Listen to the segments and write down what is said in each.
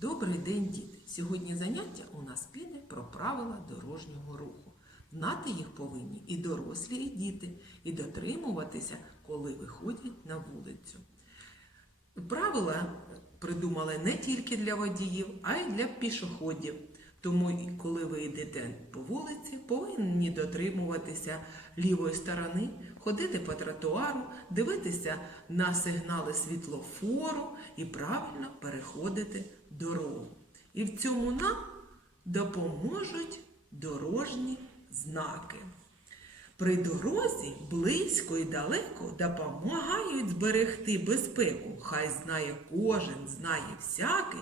Добрий день, діти! Сьогодні заняття у нас піде про правила дорожнього руху. Знати їх повинні і дорослі, і діти, і дотримуватися, коли виходять на вулицю. Правила придумали не тільки для водіїв, а й для пішоходів. Тому, коли ви йдете по вулиці, повинні дотримуватися лівої сторони, ходити по тротуару, дивитися на сигнали світлофору і правильно переходити дорогу. І в цьому нам допоможуть дорожні знаки. При дорозі близько і далеко допомагають зберегти безпеку. Хай знає кожен, знає всякий,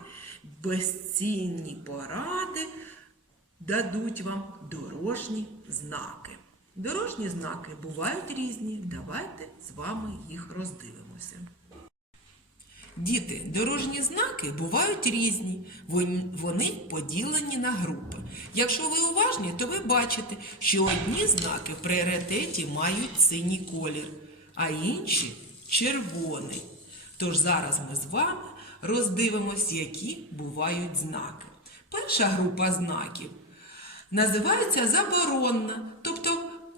безцінні поради дадуть вам дорожні знаки. Дорожні знаки бувають різні. Давайте з вами їх роздивимося. Діти, дорожні знаки бувають різні. Вони поділені на групи. Якщо ви уважні, то ви бачите, що одні знаки в пріоритеті мають синій колір, а інші червоний. Тож зараз ми з вами роздивимось, які бувають знаки. Перша група знаків називається заборонна,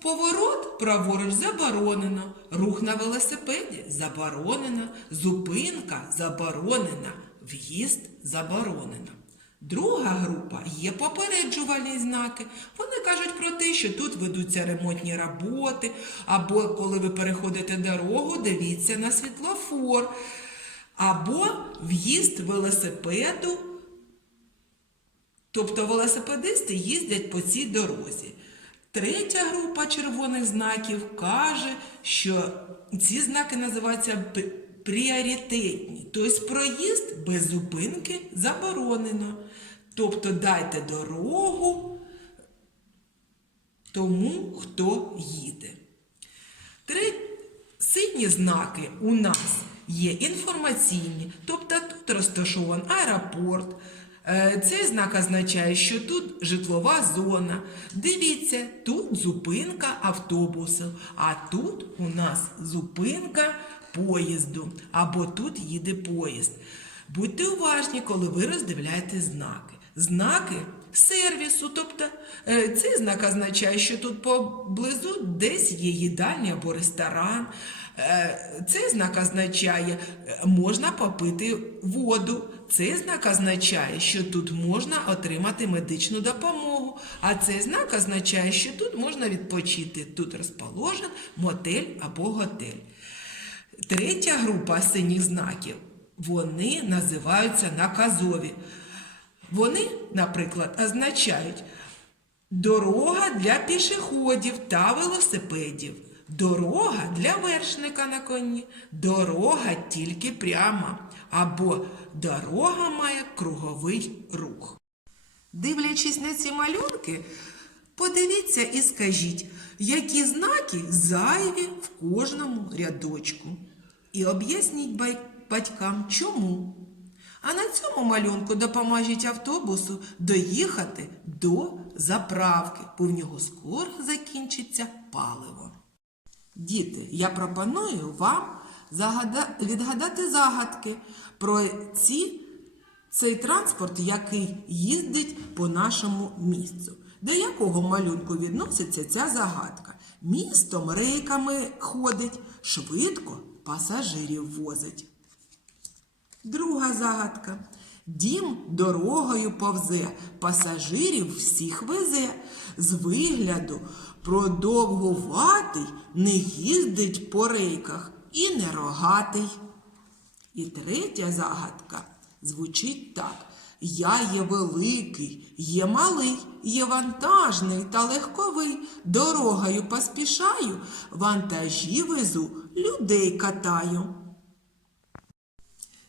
поворот праворуч заборонено, рух на велосипеді заборонено, зупинка заборонена, в'їзд заборонено. Друга група є попереджувальні знаки. Вони кажуть про те, що тут ведуться ремонтні роботи, або коли ви переходите дорогу, дивіться на світлофор, або в'їзд велосипеду Тобто велосипедисти їздять по цій дорозі. Третя група червоних знаків каже, що ці знаки називаються пріоритетні. Тобто проїзд без зупинки заборонено. Тобто дайте дорогу тому, хто їде. Три сині знаки у нас є інформаційні, тобто тут розташований аеропорт. Е, Цей знак означає, що тут житлова зона. Дивіться, тут зупинка автобусу, а тут у нас зупинка поїзду, або тут їде поїзд. Будьте уважні, коли ви роздивляєте знаки. Знаки сервісу, тобто е, цей знак означає, що тут поблизу десь є їдальня або ресторан. Е, Цей знак означає, е, можна попити воду. Цей знак означає, що тут можна отримати медичну допомогу. А цей знак означає, що тут можна відпочити. Тут розположен мотель або готель. Третя група синіх знаків вони називаються наказові. Вони, наприклад, означають дорога для пішоходів та велосипедів, дорога для вершника на коні, дорога тільки пряма, або дорога має круговий рух. Дивлячись на ці малюнки, подивіться і скажіть, які знаки зайві в кожному рядочку. І об'ясніть батькам, чому. А на цьому малюнку допоможіть автобусу доїхати до заправки, бо в нього скоро закінчиться паливо. Діти, я пропоную вам загада- відгадати загадки про ці, цей транспорт, який їздить по нашому місцю. До якого малюнку відноситься ця загадка? Містом рейками ходить, швидко пасажирів возить. Друга загадка. Дім дорогою повзе, пасажирів всіх везе. З вигляду продовгуватий не їздить по рейках і не рогатий. І третя загадка звучить так. Я є великий, є малий, є вантажний та легковий. Дорогою поспішаю, вантажі везу, людей катаю.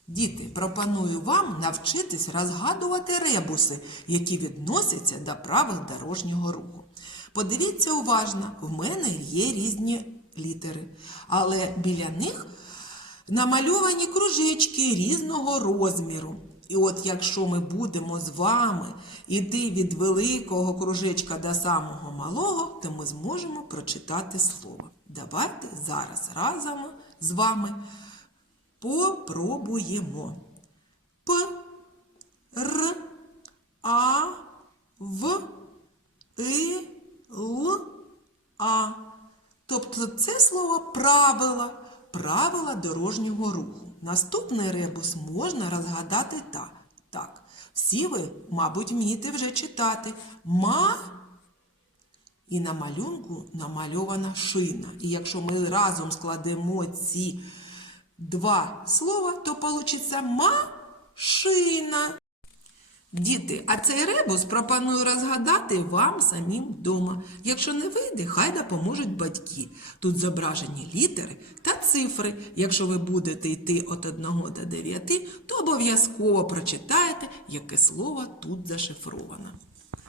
Діти, пропоную вам навчитись розгадувати ребуси, які відносяться до правил дорожнього руху. Подивіться уважно, в мене є різні літери, але біля них намальовані кружечки різного розміру. І от якщо ми будемо з вами іти від великого кружечка до самого малого, то ми зможемо прочитати слово. Давайте зараз разом з вами Попробуємо. П, Р, А, В, И, Л, А. Тобто це слово правила, правила дорожнього руху. Наступний ребус можна розгадати так. Так, всі ви, мабуть, вмієте вже читати ма. І на малюнку намальована шина. І якщо ми разом складемо ці два слова, то получиться машина. Діти, а цей ребус пропоную розгадати вам самим вдома. Якщо не вийде, хай допоможуть батьки. Тут зображені літери та цифри. Якщо ви будете йти від 1 до 9, то обов'язково прочитаєте, яке слово тут зашифровано.